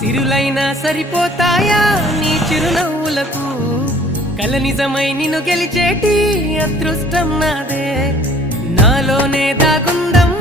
సిరులైనా సరిపోతాయా నీ చిరునవ్వులకు కల నిజమై నిన్ను గెలిచేటి అదృష్టం నాదే నాలోనే దాగుందమ్మ